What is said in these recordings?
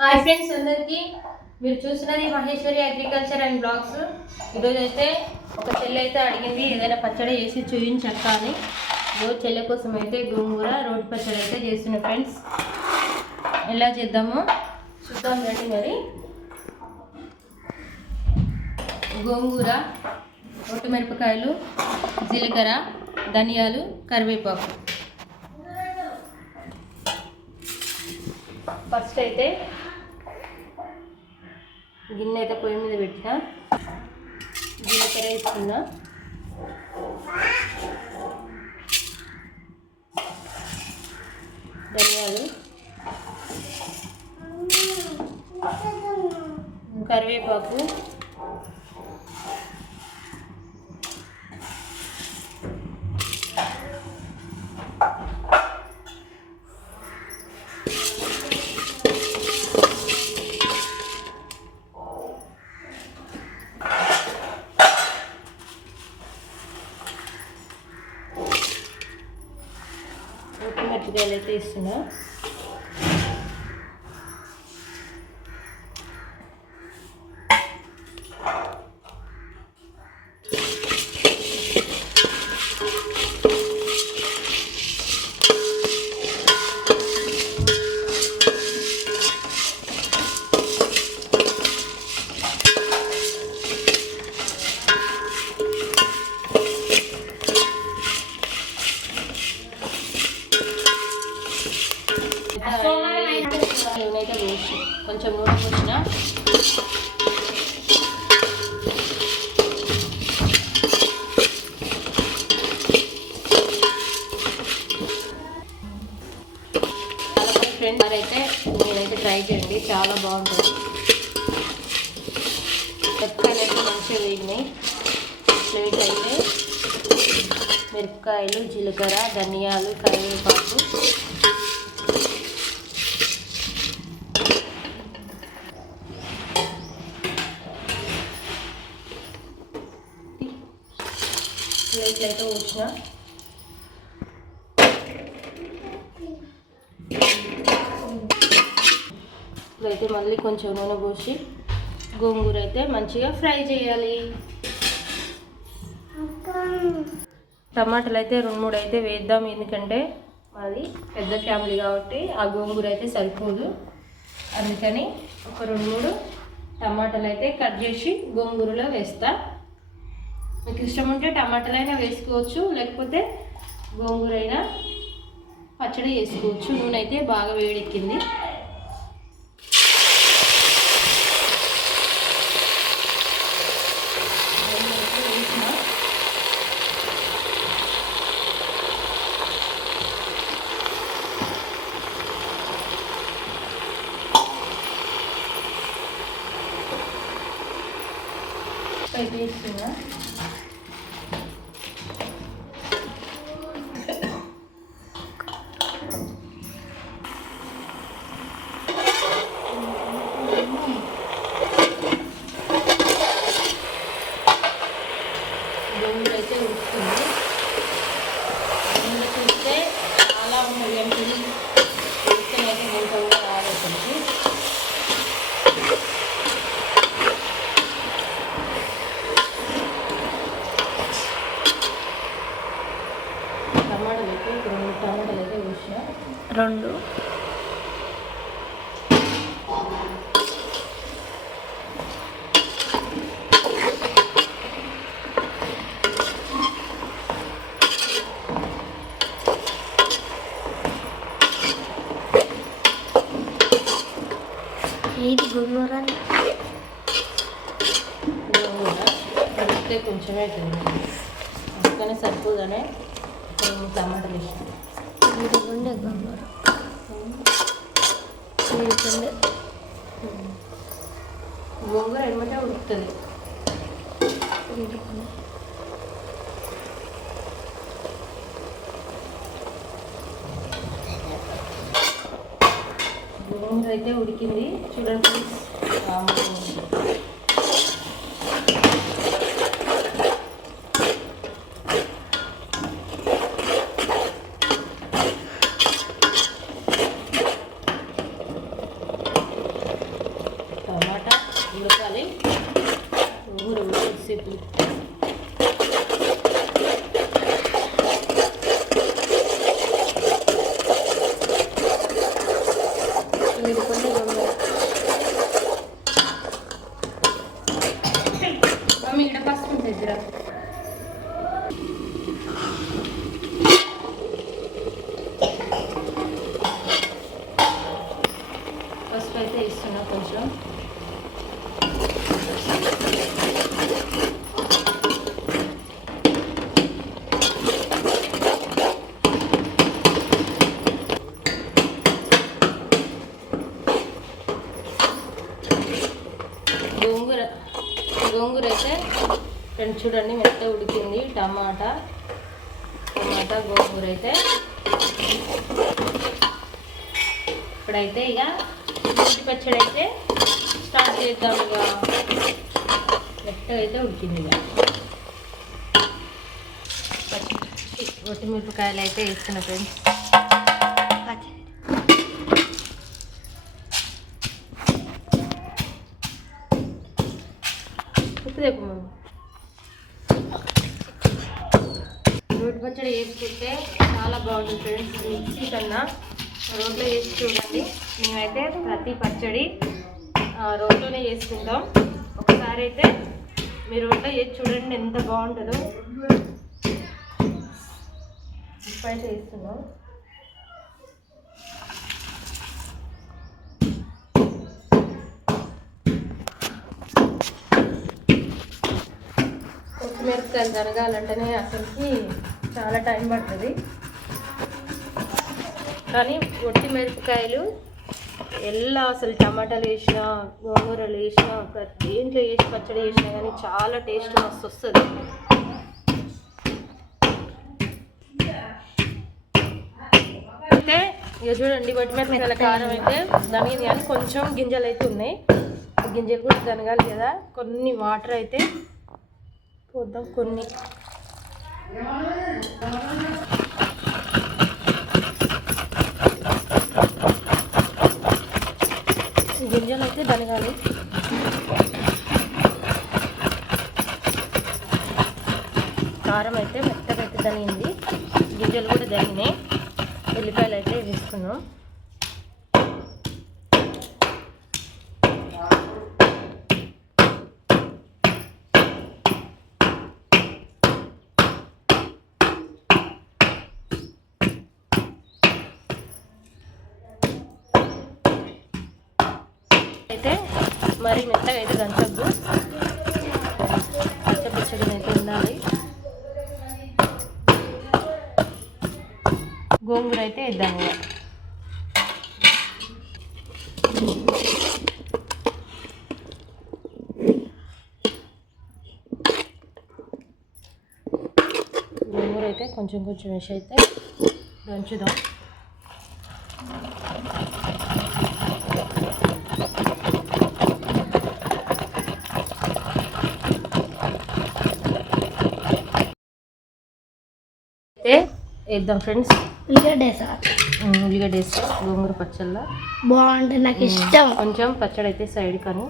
Hi friends అందరికీ మీరు చూసినది మహేశ్వరి అగ్రికల్చర్ అండ్ బ్లాగ్స్. ఈరోజు అయితే ఒక చెల్లి అయితే అడిగింది ఏదైనా పచ్చడి చేసి చూయించక్క అని ఈరోజు చెల్లె కోసం అయితే గోంగూర రోటి పచ్చడి అయితే చేస్తున్నా ఫ్రెండ్స్ ఎలా చేద్దామో చూద్దాం రండి మరి. గోంగూర రొట్టె మిరపకాయలు జీలకర్ర ధనియాలు కరివేపాకు. ఫస్ట్ అయితే గిన్నె అయితే పొయ్యి మీద పెట్టిన. జీలకర్ర వేసుకున్నా. ధనియాలు. కరివేపాకు. ఉప్పు అయితే ఇస్తున్నా నూనె అయితే పోసి కొంచెం నూనె పోసిన. ఫ్రెండ్ అయితే మీరైతే ట్రై చేయండి చాలా బాగుంటుంది. మిరపకాయలు అయితే మంచిగా వేగినాయి. ప్లేట్ అయితే మిరపకాయలు జీలకర్ర ధనియాలు కరివేపాకు. ప్లేట్లు అయితే వచ్చిన ఇప్పుడైతే మళ్ళీ కొంచెం నూనె పోసి గోంగూర అయితే మంచిగా ఫ్రై చేయాలి. టమాటాలు అయితే రెండు మూడు అయితే వేద్దాం ఎందుకంటే మాది పెద్ద ఫ్యామిలీ కాబట్టి ఆ గోంగూర అయితే సరిపోదు. అందుకని ఒక రెండు మూడు టమాటాలు అయితే కట్ చేసి గోంగూరలో వేస్తా. మీకు ఇష్టం ఉంటే టమాటాలైనా వేసుకోవచ్చు లేకపోతే గోంగూరైనా పచ్చడి వేసుకోవచ్చు నూనె అయితే బాగా వేడెక్కింది Thank you గోంగూర అయితే ఉడుకుతుంది గోంగూర చూస్తే చాలా ఉన్నాయి ఎంపీ ఉడుకునైతే మూత కూడా రావేసరికి టమాటాలు అయితే ఇప్పుడు రెండు టమాటాలు అయితే వేసిన రెండు. గోంగూర ఉడికితే కొంచెమే అవుతుంది అందుకనే సరిపోదనే టమాటాలు వేసిన ఇది ఉండే గోంగూర ఇది ఉండే గోంగూర ఏమంటే ఉడుకుతుంది. ఇది ఉండే గోంగూర అయితే ఉడికింది. చూడండి. పసుపు కొంచెం గోంగూర గోంగూర అయితే రెండు చూడండి మెత్త ఉడికింది. టమాటా టమాటా గోంగూర అయితే. ఇప్పుడైతే ఇక ఇంటి పచ్చడి అయితే స్టార్ట్ చేద్దాం ఇక. మెత్తగా అయితే ఉడికింది ఇక. పచ్చి ఒట్టి మిరపకాయలు అయితే వేస్తున్నా ఫ్రెండ్స్. ఉప్పు రోటి పచ్చడి వేసుకుంటే చాలా బాగుంటుంది ఫ్రెండ్స్ మిక్సీ కన్నా. రోట్లో వేసి చూడండి. మేమైతే ప్రతి పచ్చడి రోట్లోనే చేసుకుంటాం. ఒకసారి అయితే మీరు రోట్లో వేసి చూడండి ఎంత బాగుంటుందో. ఇప్పుడైతే వేస్తున్నాం. కొత్తిమీరకాయలు జరగాలంటేనే అసలుకి చాలా టైం పడుతుంది. కానీ ఒట్టి మిరపకాయలు ఎలా అసలు టమాటాలు వేసినా గోంగూరలు వేసినా ప్రతి దేంట్లో వేసి పచ్చడి వేసినా కానీ చాలా టేస్ట్ మస్తు వస్తుంది. అయితే ఇక చూడండి వట్టి మిరపకాయల కారం అయితే దానికి కానీ కొంచెం గింజలు అయితే ఉన్నాయి. గింజలు కూడా దనగాలి కదా కొన్ని వాటర్ అయితే పోద్దాం కొన్ని ఈ గింజలు అయితే బలగాలి కారం అయితే మెత్తగా అయితే దనింది. గింజలు కూడా దనిగినాయి ఉల్లిపాయలు అయితే వేసుకున్నాం. అయితే మరి మెత్తగా అయితే దంచద్దు. పచ్చపచ్చడిని అయితే ఉండాలి. గోంగూర అయితే వేద్దాం ఇక. గోంగూర అయితే కొంచెం కొంచెం వేసి అయితే దంచుదాం. అయితే వేద్దాం ఫ్రెండ్స్. ఉల్లిగడ్డ ఉల్లిగడ్డ వేస్తే గోంగూర పచ్చళ్ళ. బాగుంటుంది నాకు ఇష్టం. కొంచెం పచ్చడి అయితే సైడ్ కానీ.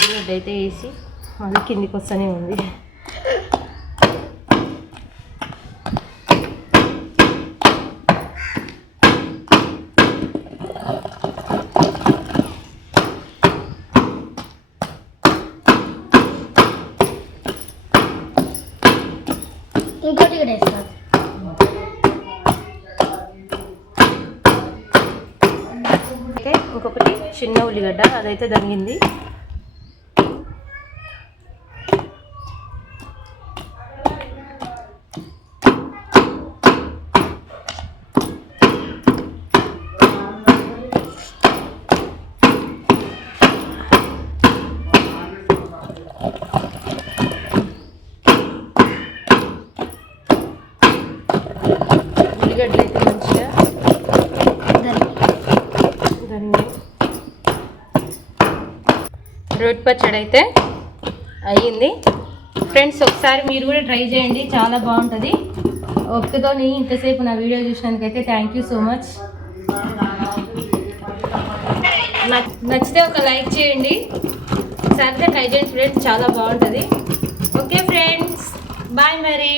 ఉల్లిగడ్డ అయితే వేసి మళ్ళీ కిందికి వస్తూనే ఉంది. ఉల్లిగడ్డ అదైతే దగ్గింది. పచ్చడి అయితే అయ్యింది. ఫ్రెండ్స్ ఒకసారి మీరు కూడా ట్రై చేయండి. చాలా బాగుంటుంది. ఒక్కతో ఇంతసేపు నా వీడియో చూసినందుకైతే థ్యాంక్ యూ సో మచ్ నచ్చితే ఒక లైక్ చేయండి. సరిగ్గా ట్రై చేయండి ఫ్రెండ్స్ చాలా బాగుంటుంది. ఓకే ఫ్రెండ్స్ బాయ్ మరి